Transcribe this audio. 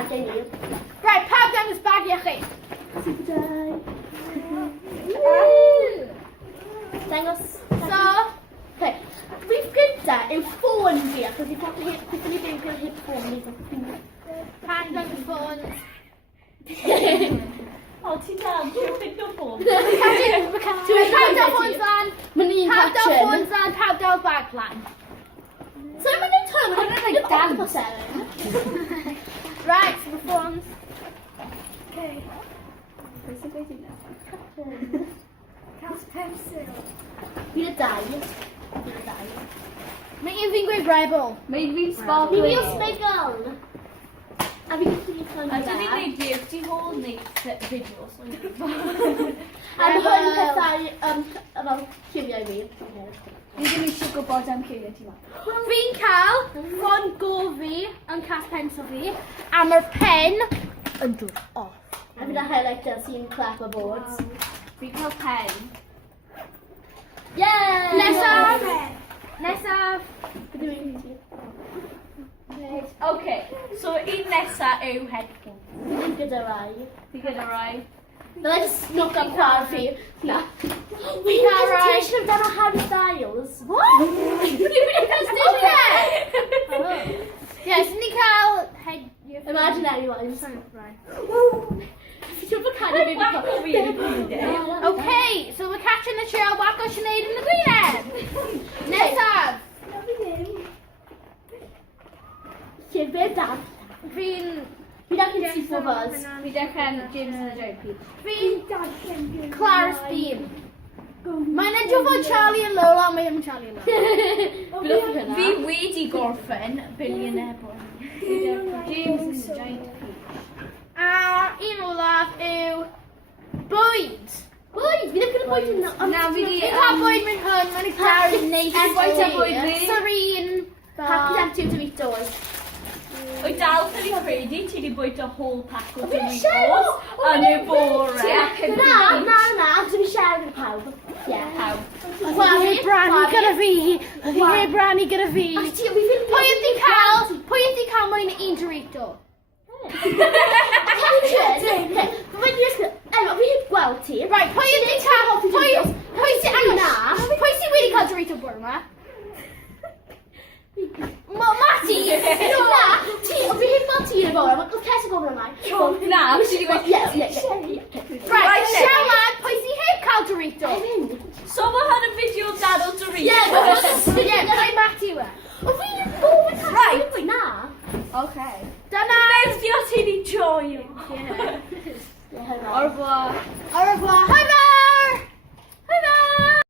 bagiau ni. Right, pawb dangos bagiau chi. Dangos. So, Okay. Rhif gynta yw ffôn fi, achos i ffôn ni ddim yn hip ffôn ni. pan dangos ffôn. O, ti'n dal, ti'n pick up ffôn. Pawb dal ffôn lan. Mae'n un Pawb dal catrin. ffôn lan, pawb dal bag lan. So mae'n yn turn, mae'n like dance. Right, so the phones. Okay. Caws pensil. Fi'n y dau. Mae un fi'n gweud rebel. Mae'n fi'n Fi sparkling. fi'n smeigol. A fi'n gallu ffôn A dyn ni'n neud i'r ti hôl neud fideos. A mae hwn pethau, fel curiau fi. Ni ddim eisiau gwybod am ceiriau ti fan. Fi'n cael ffôn gofi yn cas pensel fi, a mae'r pen yn dod off. A fi'n highlighter sy'n clap o boards. Fi'n cael pen. Yay! Nesaf. Nesaf. Beth yw'n hynny? OK, so un nesa yw headphone. Fi'n gyda rai. Fi gyda rai. Dyle just knock up car fi. Na. Fi'n Car rai. presentation amdano Harry Styles. What? Fi'n presentation? Yes, ni'n cael head... Imaginary ones. Right. Fi'n bod cael ei fi Okay, so we're catching the trail back o Sian'el yn y gwyneb. Nesaf. Llyfr dad. Fi'n... Fi'n darllen Sif o Fuzz. Fi dechrau'n James and the Giant Peach. Fi'n Clara's Beam. Mae'n edrych fod Charlie yn Lola, ond mae ddim Charlie yn Lola. Fi'n offi hynna. Fi wedi gorffen Billionaire Boy. James and the Giant Peach. A un olaf yw bwyd. Bwyd, fi ddim gyda bwyd yn... Na, fi di... Fi'n cael bwyd mewn hwn, mae'n eitha neis. Faint o bwyd fi? Serene. Happy Tattoo Doritos. Wyt dal yn ei credu ti wedi bwyta whole pack o Fi'n Doritos siarad! yn y bore. Na, dwi'n siarad yn pawb. Ie. Pawb. Wel, fi brannu gyda fi. Fi heb brannu gyda fi. Pwy ydi cael mwy na un Dorito? Fi heb gweld ti. Right, pwy ydi cael... Pwy sy'n wedi cael Dorito bore yma? Mati! Na, ti, fi heb gweld ti yn y bore, oedd Ces yn gofyn yma. Na, fi wedi gweud... Right, siarad, pwy sy'n heb cael Dorito? So mae hwn yn fideo dad o Doritos. Ie, dda'i Mati we. O fi heb gofyn Right. Na. Okay. Dyna... Beth di o ti'n enjoy? Au revoir.